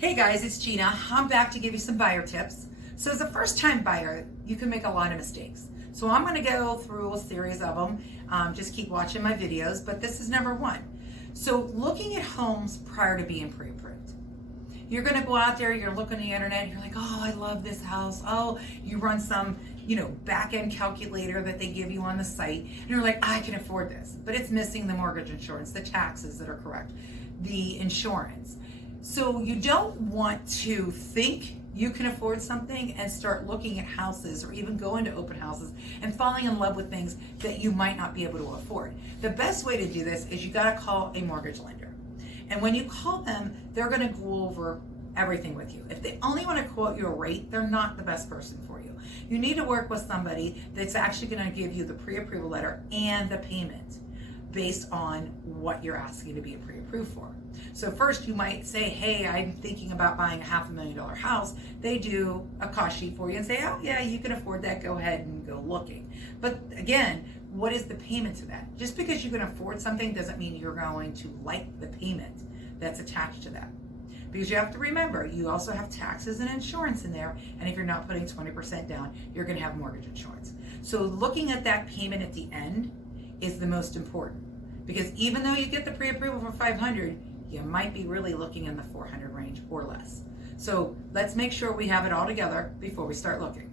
Hey guys, it's Gina. I'm back to give you some buyer tips. So as a first-time buyer, you can make a lot of mistakes. So I'm going to go through a series of them. Just keep watching my videos, but this is number one. So looking at homes prior to being pre-approved. You're going to go out there, you're looking at the internet, and you're like, oh, I love this house. Oh, you run some, back-end calculator that they give you on the site, and you're like, I can afford this. But it's missing the mortgage insurance, the taxes that are correct, the insurance. So you don't want to think you can afford something and start looking at houses or even go into open houses and falling in love with things that you might not be able to afford. The best way to do this is you got to call a mortgage lender. And when you call them, they're going to go over everything with you. If they only want to quote you a rate, they're not the best person for you. You need to work with somebody that's actually going to give you the pre-approval letter and the payment based on what you're asking to be pre-approved for. So first you might say, hey, I'm thinking about buying a $500,000 house. They do a cost sheet for you and say, oh yeah, you can afford that, go ahead and go looking. But again, what is the payment to that? Just because you can afford something doesn't mean you're going to like the payment that's attached to that. Because you have to remember, you also have taxes and insurance in there, and if you're not putting 20% down, you're gonna have mortgage insurance. So looking at that payment at the end is the most important, because even though you get the pre-approval for 500, you might be really looking in the 400 range or less. So let's make sure we have it all together before we start looking.